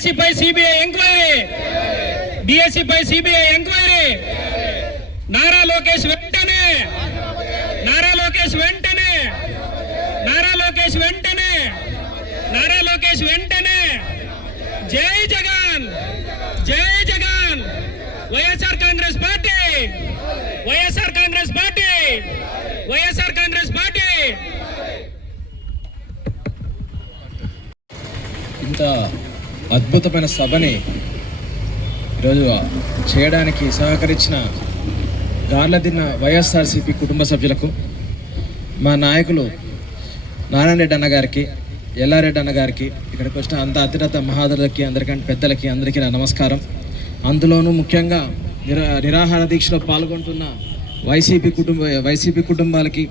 డిఎస్సిపై CBI enquiry, డిఎస్సిపై CBI enquiry. Nara Lokesh వెంటనే, నారా లోకేష్ వెంటనే, నారా లోకేష్ వెంటనే, నారా లోకేష్ వెంటనే. జై జగన్, జై Jagan. YSR Congress party, YSR Congress party, YSR Congress party. ఇంత అద్భుతమైన సభని ఈరోజు చేయడానికి సహకరించిన గార్లదిన్న వైఎస్ఆర్సీపీ కుటుంబ సభ్యులకు, మా నాయకులు నారాయణ రెడ్డి అన్న గారికి, ఎల్లారెడ్డి అన్న గారికి, ఇక్కడికి వచ్చిన అంత అతిరథ మహాదులకి, అందరికంటే పెద్దలకి అందరికీ నా నమస్కారం. అందులోనూ ముఖ్యంగా నిరాహార దీక్షలో పాల్గొంటున్న వైసీపీ కుటుంబాలకి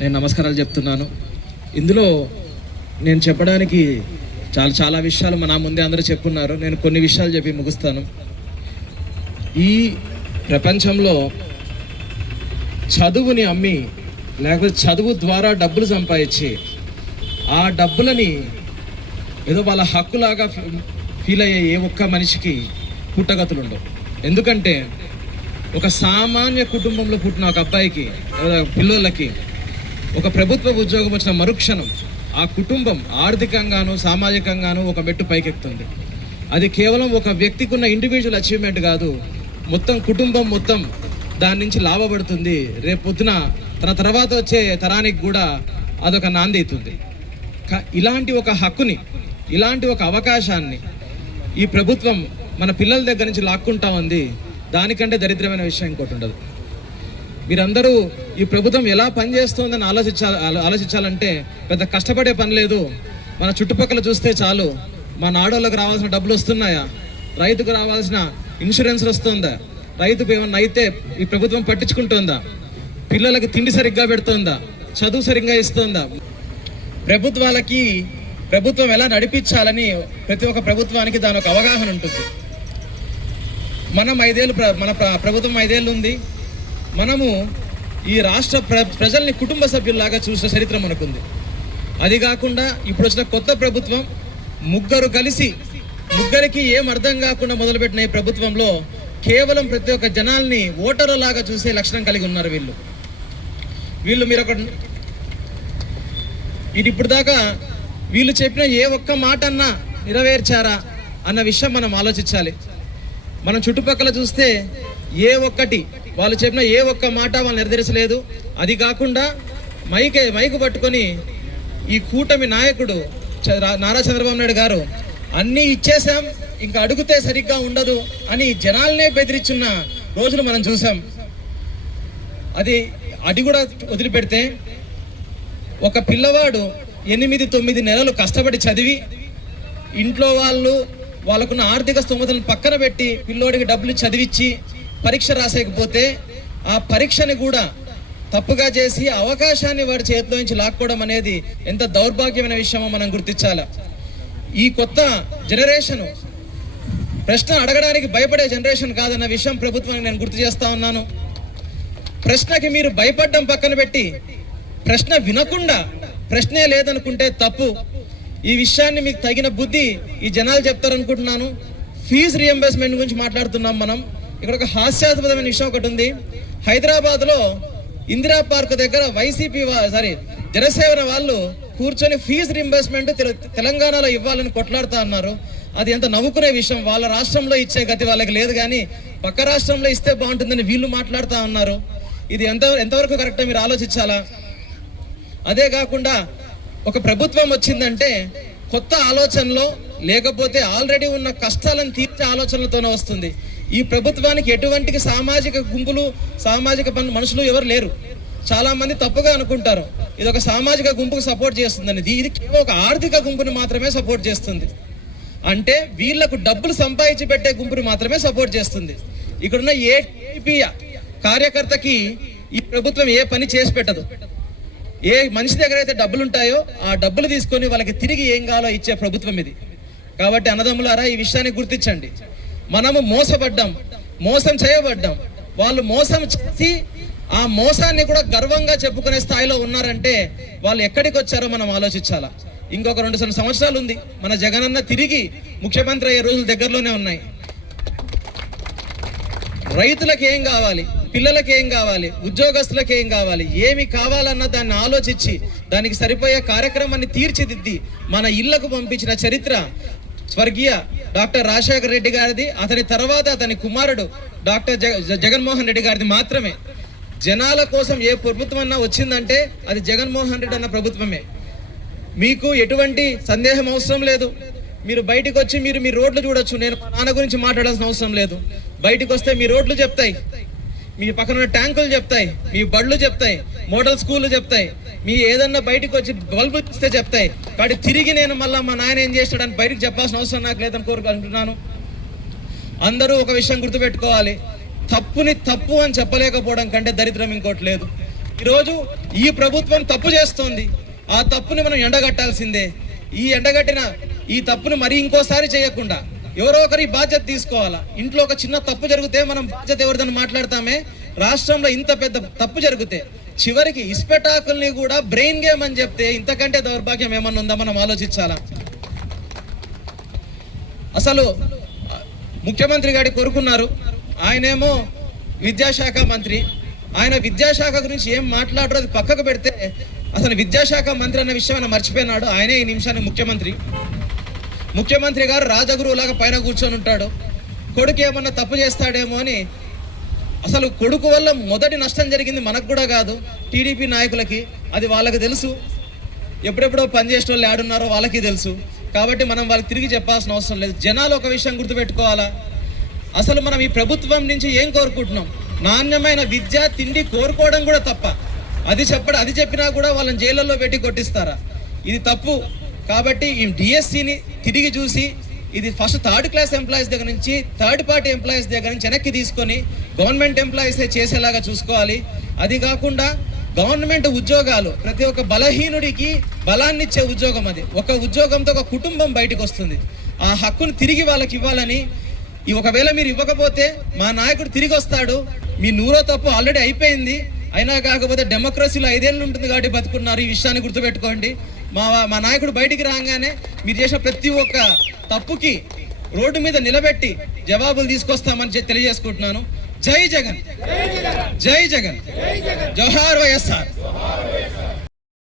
నేను నమస్కారాలు చెప్తున్నాను. ఇందులో నేను చెప్పడానికి చాలా విషయాలు నా ముందే అందరూ చెప్పున్నారు. నేను కొన్ని విషయాలు చెప్పి ముగిస్తాను. ఈ ప్రపంచంలో చదువుని అమ్మి లేకపోతే చదువు ద్వారా డబ్బులు సంపాదించి ఆ డబ్బులని ఏదో వాళ్ళ హక్కులాగా ఫీల్ అయ్యే ఏ ఒక్క మనిషికి పుట్టగతులు ఉండవు. ఎందుకంటే ఒక సామాన్య కుటుంబంలో పుట్టిన ఒక అబ్బాయికి, పిల్లలకి ఒక ప్రభుత్వ ఉద్యోగం వచ్చిన మరుక్షణం ఆ కుటుంబం ఆర్థికంగాను సామాజికంగాను ఒక మెట్టు పైకెక్కుతుంది. అది కేవలం ఒక వ్యక్తికి ఉన్న ఇండివిజువల్ అచీవ్మెంట్ కాదు, మొత్తం కుటుంబం మొత్తం దాని నుంచి లాభపడుతుంది. రేపు పొద్దున తన తర్వాత వచ్చే తరానికి కూడా అదొక నాంది అవుతుంది. ఇలాంటి ఒక హక్కుని, ఇలాంటి ఒక అవకాశాన్ని ఈ ప్రభుత్వం మన పిల్లల దగ్గర నుంచి లాక్కుంటా ఉంది. దానికంటే విషయం ఇంకోటి ఉండదు. మీరందరూ ఈ ప్రభుత్వం ఎలా పనిచేస్తుందని ఆలోచించాలంటే పెద్ద కష్టపడే పని లేదు. మన చుట్టుపక్కల చూస్తే చాలు. మన ఆడోళ్ళకి రావాల్సిన డబ్బులు వస్తున్నాయా? రైతుకు రావాల్సిన ఇన్సూరెన్స్ వస్తుందా? రైతుకు ఏమన్నా అయితే ఈ ప్రభుత్వం పట్టించుకుంటుందా? పిల్లలకి తిండి సరిగ్గా పెడుతుందా? చదువు సరిగ్గా ఇస్తుందా? ప్రభుత్వం ఎలా నడిపించాలని ప్రతి ఒక్క ప్రభుత్వానికి దాని ఒక అవగాహన ఉంటుంది. మన ప్రభుత్వం 5 ఏళ్ళు ఉంది. మనము ఈ రాష్ట్ర ప్రజల్ని కుటుంబ సభ్యుల్లాగా చూసిన చరిత్ర మనకుంది. అది కాకుండా ఇప్పుడు వచ్చిన కొత్త ప్రభుత్వం ముగ్గురికి ఏం అర్థం కాకుండా మొదలుపెట్టిన ఈ ప్రభుత్వంలో కేవలం ప్రతి ఒక్క జనాల్ని ఓటర్లాగా చూసే లక్షణం కలిగి ఉన్నారు వీళ్ళు. మీరు ఇది ఇప్పుడు దాకా వీళ్ళు చెప్పిన ఏ ఒక్క మాట అన్నా నెరవేర్చారా అన్న విషయం మనం ఆలోచించాలి. మనం చుట్టుపక్కల చూస్తే వాళ్ళు చెప్పిన ఏ ఒక్క మాట వాళ్ళు నెరవేర్చలేదు. అది కాకుండా మైకు పట్టుకొని ఈ కూటమి నాయకుడు నారా చంద్రబాబు నాయుడు గారు అన్నీ ఇచ్చేసాం, ఇంకా అడిగితే సరిగ్గా ఉండదు అని జనాలనే బెదిరించున్న రోజులు మనం చూసాం. అది కూడా వదిలిపెడితే ఒక పిల్లవాడు 8-9 నెలలు కష్టపడి చదివి ఇంట్లో వాళ్ళకున్న ఆర్థిక స్తోమతలను పక్కన పెట్టి పిల్లోడికి డబ్బులు చదివించి పరీక్ష రాసేకపోతే ఆ పరీక్షని కూడా తప్పుగా చేసి అవకాశాన్ని వాడి చేతిలో నుంచి లాక్కోవడం అనేది ఎంత దౌర్భాగ్యమైన విషయమో మనం గుర్తించాలి. ఈ కొత్త జనరేషన్ ప్రశ్న అడగడానికి భయపడే జనరేషన్ కాదన్న విషయం ప్రభుత్వానికి నేను గుర్తు చేస్తా ఉన్నాను. ప్రశ్నకి మీరు భయపడడం పక్కన పెట్టి ప్రశ్న వినకుండా ప్రశ్నే లేదనుకుంటే తప్పు. ఈ విషయాన్ని మీకు తగిన బుద్ధి ఈ జనాలు చెప్తారనుకుంటున్నాను. ఫీజు రియంబర్స్మెంట్ గురించి మాట్లాడుతున్నాం మనం. ఇక్కడ ఒక హాస్యాస్పదమైన విషయం ఒకటి ఉంది. హైదరాబాద్లో ఇందిరా పార్క్ దగ్గర జనసేన వాళ్ళు కూర్చొని ఫీజు రియంబర్స్మెంట్ తెలంగాణలో ఇవ్వాలని కొట్లాడుతా అన్నారు. అది ఎంత నవ్వుకునే విషయం. వాళ్ళ రాష్ట్రంలో ఇచ్చే గతి వాళ్ళకి లేదు, కానీ పక్క రాష్ట్రంలో ఇస్తే బాగుంటుందని వీళ్ళు మాట్లాడుతూ ఉన్నారు. ఇది ఎంతవరకు కరెక్టో మీరు ఆలోచించాలా. అదే కాకుండా ఒక ప్రభుత్వం వచ్చిందంటే కొత్త ఆలోచనలో, లేకపోతే ఆల్రెడీ ఉన్న కష్టాలను తీర్చే ఆలోచనలతోనే వస్తుంది. ఈ ప్రభుత్వానికి ఎటువంటి సామాజిక గుంపులు, మనుషులు ఎవరు లేరు. చాలా మంది తప్పుగా అనుకుంటారు ఇది ఒక సామాజిక గుంపుకు సపోర్ట్ చేస్తుందని. ఇది కేవలం ఒక ఆర్థిక గుంపుని మాత్రమే సపోర్ట్ చేస్తుంది. అంటే వీళ్లకు డబ్బులు సంపాదించి పెట్టే గుంపుని మాత్రమే సపోర్ట్ చేస్తుంది. ఇక్కడున్న ఏ కార్యకర్తకి ఈ ప్రభుత్వం ఏ పని చేసి పెట్టదు. ఏ మనిషి దగ్గర అయితే డబ్బులు ఉంటాయో ఆ డబ్బులు తీసుకొని వాళ్ళకి తిరిగి ఏం కావాలో ఇచ్చే ప్రభుత్వం ఇది. కాబట్టి అన్నదమ్ములారా, ఈ విషయాన్ని గుర్తించండి. మనము మోసం చేయబడ్డాం. వాళ్ళు మోసం చేసి ఆ మోసాన్ని కూడా గర్వంగా చెప్పుకునే స్థాయిలో ఉన్నారంటే వాళ్ళు ఎక్కడికి వచ్చారో మనం ఆలోచించాలా. ఇంకొక 2 సంవత్సరాలు ఉంది. మన జగనన్న తిరిగి ముఖ్యమంత్రి అయ్యే రోజులు దగ్గరలోనే ఉన్నాయి. రైతులకు ఏం కావాలి, పిల్లలకి ఏం కావాలి, ఉద్యోగస్తులకు ఏం కావాలి, ఏమి కావాలన్న దాన్ని ఆలోచించి దానికి సరిపోయే కార్యక్రమాన్ని తీర్చిదిద్ది మన ఇళ్లకు పంపించిన చరిత్ర స్వర్గీయ డాక్టర్ రాజశేఖర రెడ్డి గారిది. అతని తర్వాత అతని కుమారుడు డాక్టర్ జగన్మోహన్ రెడ్డి గారిది మాత్రమే. జనాల కోసం ఏ ప్రభుత్వం అన్నా వచ్చిందంటే అది జగన్మోహన్ రెడ్డి అన్న ప్రభుత్వమే. మీకు ఎటువంటి సందేహం అవసరం లేదు. మీరు బయటకు వచ్చి మీరు మీ రోడ్లు చూడొచ్చు. నేను మా నాన్న గురించి మాట్లాడాల్సిన అవసరం లేదు. బయటకు వస్తే మీ రోడ్లు చెప్తాయి, మీ పక్కన ఉన్న ట్యాంకులు చెప్తాయి, మీ బళ్ళు చెప్తాయి, మోడల్ స్కూళ్ళు చెప్తాయి, మీ ఏదన్నా బయటకు వచ్చి బల్బు ఇస్తే చెప్తాయి. కాబట్టి తిరిగి నేను మళ్ళీ మా నాయన ఏం చేస్తాడని బయటకు చెప్పాల్సిన అవసరం నాకు లేదని కోరుకుంటున్నాను. అందరూ ఒక విషయం గుర్తుపెట్టుకోవాలి, తప్పుని తప్పు అని చెప్పలేకపోవడం కంటే దరిద్రం ఇంకోటి లేదు. ఈరోజు ఈ ప్రభుత్వం తప్పు చేస్తోంది, ఆ తప్పుని మనం ఎండగట్టాల్సిందే. ఈ ఎండగట్టిన ఈ తప్పుని మరి ఇంకోసారి చేయకుండా ఎవరో ఒకరి బాధ్యత తీసుకోవాలా. ఇంట్లో ఒక చిన్న తప్పు జరిగితే మనం బాధ్యత ఎవరిదని మాట్లాడతామే, రాష్ట్రంలో ఇంత పెద్ద తప్పు జరిగితే చివరికి ఇస్పెటాకుల్ని కూడా బ్రెయిన్ గేమ్ అని చెప్తే ఇంతకంటే దౌర్భాగ్యం ఏమన్నా ఉందా మనం ఆలోచించాలా. అసలు ముఖ్యమంత్రి గారి కోరుకున్నారు, ఆయనేమో విద్యాశాఖ మంత్రి, ఆయన విద్యాశాఖ గురించి ఏం మాట్లాడరు అది పక్కకు పెడితే అసలు విద్యాశాఖ మంత్రి అన్న విషయం ఆయన మర్చిపోయినాడు. ఆయనే ఈ నిమిషానికి ముఖ్యమంత్రి గారు రాజగురువులాగా పైన కూర్చొని ఉంటాడు. కొడుకు ఏమన్నా తప్పు చేస్తాడేమో అని. అసలు కొడుకు వల్ల మొదటి నష్టం జరిగింది మనకు కూడా కాదు, టీడీపీ నాయకులకి. అది వాళ్ళకి తెలుసు. ఎప్పుడెప్పుడో పనిచేసే వాళ్ళు ఆడున్నారో వాళ్ళకి తెలుసు. కాబట్టి మనం వాళ్ళకి తిరిగి చెప్పాల్సిన అవసరం లేదు. జనాలు ఒక విషయం గుర్తుపెట్టుకోవాలా, అసలు మనం ఈ ప్రభుత్వం నుంచి ఏం కోరుకుంటున్నాం? నాణ్యమైన విద్య తిండి కోరుకోవడం కూడా తప్ప. అది చెప్పినా కూడా వాళ్ళని జైళ్ళల్లో పెట్టి కొట్టిస్తారా? ఇది తప్పు. కాబట్టి ఈ డిఎస్సిని తిరిగి చూసి ఇది ఫస్ట్ 3rd క్లాస్ ఎంప్లాయీస్ దగ్గర నుంచి 3rd పార్టీ ఎంప్లాయీస్ దగ్గర నుంచి వెనక్కి తీసుకొని గవర్నమెంట్ ఎంప్లాయీసే చేసేలాగా చూసుకోవాలి. అది కాకుండా గవర్నమెంట్ ఉద్యోగాలు ప్రతి ఒక్క బలహీనుడికి బలాన్ని ఇచ్చే ఉద్యోగం. అది ఒక ఉద్యోగంతో ఒక కుటుంబం బయటకు వస్తుంది. ఆ హక్కును తిరిగి వాళ్ళకి ఇవ్వాలని. ఒకవేళ మీరు ఇవ్వకపోతే మా నాయకుడు తిరిగి వస్తాడు. మీ నూరో తప్పు ఆల్రెడీ అయిపోయింది. అయినా కాకపోతే డెమోక్రసీలో 5 ఏళ్ళు ఉంటుంది కాబట్టి బతుకున్నారు. ఈ విషయాన్ని గుర్తుపెట్టుకోండి. మా నాయకుడు బయటికి రాగానే మీరు చేసిన ప్రతి ఒక్క తప్పుకి రోడ్డు మీద నిలబెట్టి జవాబులు తీసుకొస్తామని తెలియజేసుకుంటున్నాను. జై జగన్, జై జగన్, జోహార్ వైఎస్ఆర్.